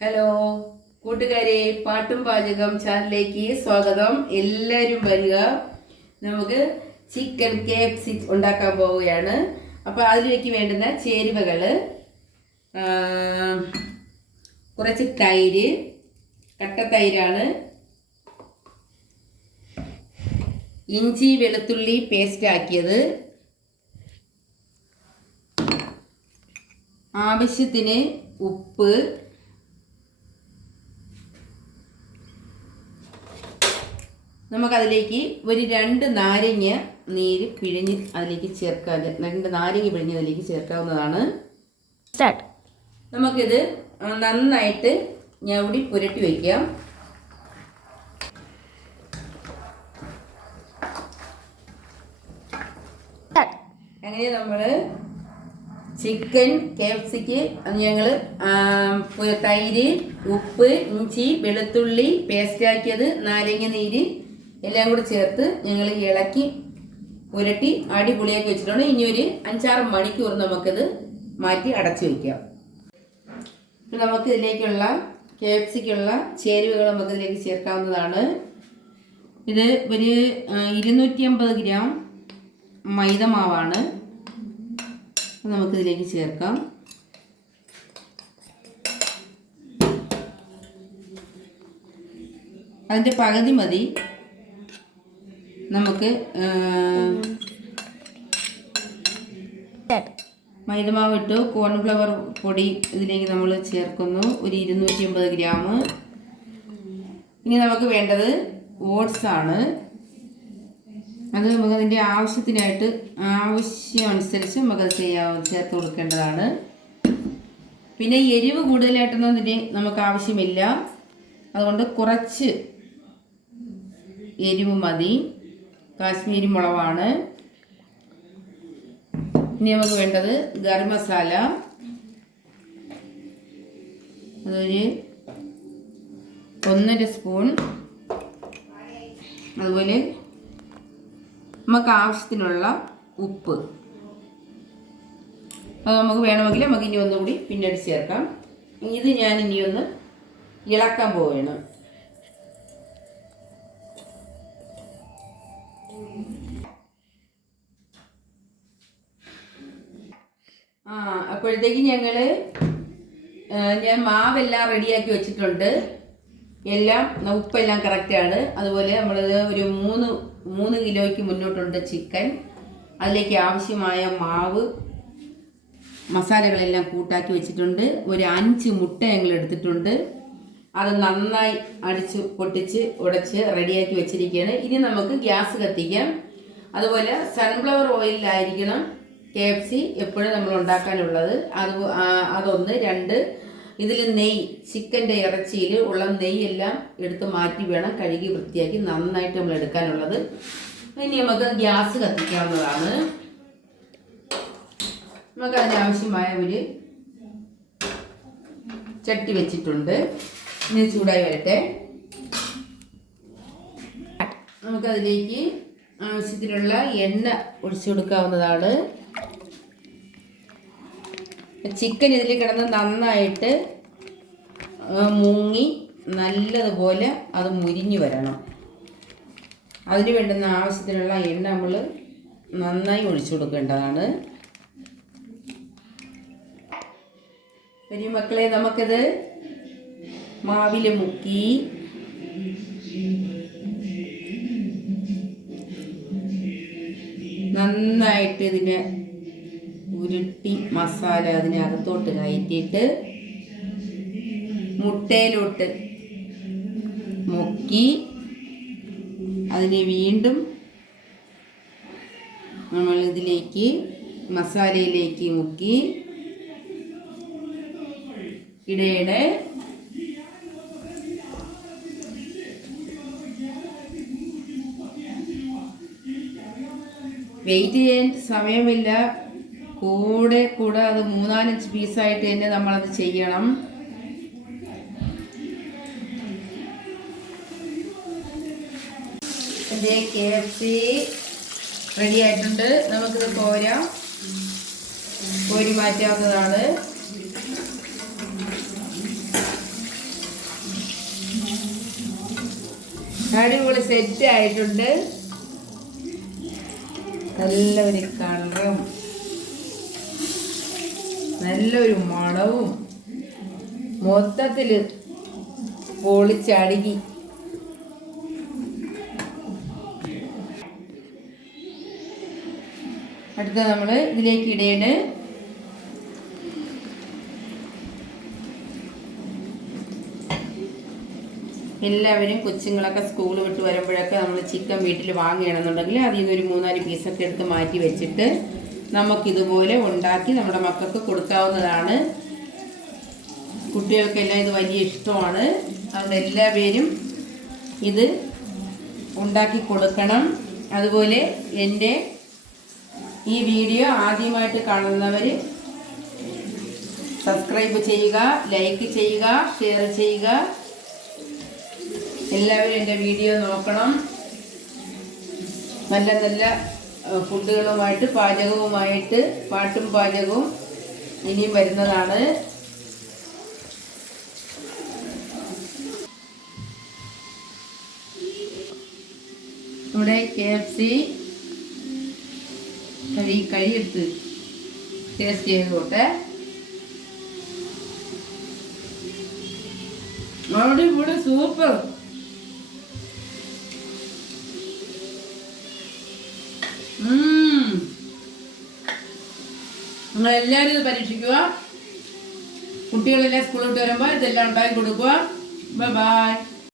Hello കൂട്ടുകാരെ, പാട്ടും പാചകം ചാനലിലേക്ക് സ്വാഗതം. എല്ലാവരും വരിക. നമുക്ക് ചിക്കൻ KFC ഉണ്ടാക്കാൻ പോവുകയാണ്. അപ്പോൾ അതിലേക്ക് വേണ്ടുന്ന ചേരുവകൾ: കുറച്ച് തൈര്, കട്ടത്തൈരാണ്, ഇഞ്ചി വെളുത്തുള്ളി പേസ്റ്റ് ആക്കിയത്, ആവശ്യത്തിന് ഉപ്പ്, നമുക്കതിലേക്ക് ഒരു 2 നാരങ്ങ നീര് പിഴിഞ്ഞ് അതിലേക്ക് ചേർക്കാൻ 2 നാരങ്ങ പിഴിഞ്ഞ് അതിലേക്ക് ചേർക്കാവുന്നതാണ്. നമുക്കിത് നന്നായിട്ട് ഞവടി പുരട്ടി വയ്ക്കാം. അങ്ങനെ നമ്മൾ ചിക്കൻ KFCക്ക് ഞങ്ങൾ തൈര്, ഉപ്പ്, ഇഞ്ചി വെളുത്തുള്ളി പേസ്റ്റ് ആക്കിയത്, നാരങ്ങ നീര് എല്ലാം കൂടി ചേർത്ത് ഞങ്ങൾ ഇളക്കി പുരട്ടി അടിപൊളിയാക്കി വെച്ചിട്ടുണ്ട്. ഇനി ഒരു 5-6 മണിക്കൂർ നമുക്കിത് മാറ്റി അടച്ചു വയ്ക്കാം. നമുക്ക് ഇതിലേക്കുള്ള KFCക്കുള്ള ചേരുവകൾ നമുക്കിതിലേക്ക് ചേർക്കാവുന്നതാണ്. ഇത് ഒരു 250 ഗ്രാം മൈദമാവാണ്. നമുക്കിതിലേക്ക് ചേർക്കാം. അതിൻ്റെ പകുതി മതി. നമുക്ക് മൈദമാവ് ഇട്ടു. കോൺഫ്ലവർ പൊടി ഇതിലേക്ക് നമ്മൾ ചേർക്കുന്നു, ഒരു 250 ഗ്രാം. ഇനി നമുക്ക് വേണ്ടത് ഓട്സ് ആണ്. അത് നമുക്കതിൻ്റെ ആവശ്യമനുസരിച്ച് നമുക്കത് ചേർത്ത് കൊടുക്കേണ്ടതാണ്. പിന്നെ എരിവ് കൂടുതലായിട്ടൊന്നും ഇതിന് നമുക്ക് ആവശ്യമില്ല, അതുകൊണ്ട് കുറച്ച് എരിവ് മതി. കാശ്മീരി മുളകാണ്. ഇനി നമുക്ക് വേണ്ടത് ഗരം മസാല, അതൊരു 1.5 സ്പൂൺ. അതുപോലെ നമുക്ക് ആവശ്യത്തിനുള്ള ഉപ്പ്. അത് നമുക്ക് വേണമെങ്കിൽ നമുക്ക് ഇനി ഒന്നുകൂടി പിന്നീട് ചേർക്കാം. ഇത് ഞാൻ ഇനി ഒന്ന് ഇളക്കാൻ പോവുകയാണ്. അപ്പോഴത്തേക്ക് ഞാൻ മാവെല്ലാം റെഡിയാക്കി വെച്ചിട്ടുണ്ട്. എല്ലാം ഉപ്പെല്ലാം കറക്റ്റാണ്. അതുപോലെ നമ്മളത് ഒരു 3 കിലോയ്ക്ക് മുന്നോട്ടുണ്ട് ചിക്കൻ. അതിലേക്ക് ആവശ്യമായ മാവ് മസാലകളെല്ലാം കൂട്ടാക്കി വെച്ചിട്ടുണ്ട്. ഒരു 5 മുട്ട ഞങ്ങൾ എടുത്തിട്ടുണ്ട്. അത് നന്നായി പൊട്ടിച്ച് ഉടച്ച് റെഡിയാക്കി വെച്ചിരിക്കുകയാണ്. ഇനി നമുക്ക് ഗ്യാസ് കത്തിക്കാം. അതുപോലെ സൺഫ്ലവർ ഓയിലായിരിക്കണം KFC എപ്പോഴും നമ്മൾ ഉണ്ടാക്കാനുള്ളത്. അതൊന്ന്. 2, ഇതിൽ നെയ്യ്, ചിക്കൻ്റെ ഇറച്ചിയിൽ ഉള്ള നെയ്യെല്ലാം എടുത്ത് മാറ്റി വേണം കഴുകി വൃത്തിയാക്കി നന്നായിട്ട് നമ്മൾ എടുക്കാനുള്ളത്. ഇനി നമുക്ക് ഗ്യാസ് കത്തിക്കാവുന്നതാണ്. നമുക്ക് അതിനാവശ്യമായ ഒരു ചട്ടി വെച്ചിട്ടുണ്ട്. ഇനി ചൂടായി വരട്ടെ. നമുക്കതിലേക്ക് ആവശ്യത്തിനുള്ള എണ്ണ ഒഴിച്ചു കൊടുക്കാവുന്നതാണ്. ചിക്കൻ ഇതിൽ കിടന്ന് നന്നായിട്ട് മുങ്ങി നല്ലതുപോലെ അത് മുരിഞ്ഞു വരണം. അതിന് വേണ്ടുന്ന ആവശ്യത്തിനുള്ള എണ്ണ നമ്മൾ നന്നായി ഒഴിച്ചു കൊടുക്കേണ്ടതാണ്. ഒരു മക്കളെ, നമുക്കിത് മാവിൽ മുക്കി നന്നായിട്ട് ഇതിനെ ഉരുട്ടി മസാല അതിനകത്തോട്ട് കയറ്റിയിട്ട് മുട്ടയിലോട്ട് മുക്കി അതിനെ വീണ്ടും നമ്മൾ ഇതിലേക്ക് മസാലയിലേക്ക് മുക്കി ഇടയുടെ വെയിറ്റ് ചെയ്യാൻ സമയമില്ല. കൂടെ അത് 3-4 പീസായിട്ട് തന്നെ നമ്മളത് ചെയ്യണം. എൻ്റെ KFC റെഡി ആയിട്ടുണ്ട്. നമുക്കിത് കോരി മാറ്റാവുന്നതാണ്. അടിപൊളി സെറ്റ് ആയിട്ടുണ്ട്. നല്ലൊരു കളറും നല്ലൊരു മണവും മൊത്തത്തിൽ പൊളിച്ചടുക്കി. അടുത്ത നമ്മൾ ഇതിലേക്ക് ഇടേണ് എല്ലാവരും കൊച്ചുങ്ങളൊക്കെ സ്കൂൾ വിട്ട് വരുമ്പോഴൊക്കെ നമ്മൾ ചിക്കൻ വീട്ടിൽ വാങ്ങുകയാണെന്നുണ്ടെങ്കിൽ അതിൽ നിന്നൊരു 3-4 പീസൊക്കെ എടുത്ത് മാറ്റി വെച്ചിട്ട് നമുക്കിതുപോലെ ഉണ്ടാക്കി നമ്മുടെ മക്കൾക്ക് കൊടുക്കാവുന്നതാണ്. കുട്ടികൾക്കെല്ലാം ഇത് വലിയ ഇഷ്ടമാണ്. അതുകൊണ്ട് എല്ലാവരും ഇത് ഉണ്ടാക്കി കൊടുക്കണം. അതുപോലെ എൻ്റെ ഈ വീഡിയോ ആദ്യമായിട്ട് കാണുന്നവർ സബ്സ്ക്രൈബ് ചെയ്യുക, ലൈക്ക് ചെയ്യുക, ഷെയർ ചെയ്യുക. എല്ലാവരും എൻ്റെ വീഡിയോ നോക്കണം. നല്ല നല്ല ഫുഡുകളുമായിട്ട് പാചകവുമായിട്ട് പാട്ടും പാചകവും ഇനിയും വരുന്നതാണ്. ഇവിടെ KFC കഴിയെടുത്ത് ടേസ്റ്റ് ചെയ്തോട്ടെ. ഇവിടെ സൂപ്പർ. നിങ്ങളെല്ലാവരും ഇത് പരീക്ഷിക്കുക. കുട്ടികളെല്ലാം സ്കൂളിൽ വിട്ട് വരുമ്പോൾ ഇതെല്ലാം ഉണ്ടാക്കി കൊടുക്കുക. ബൈ.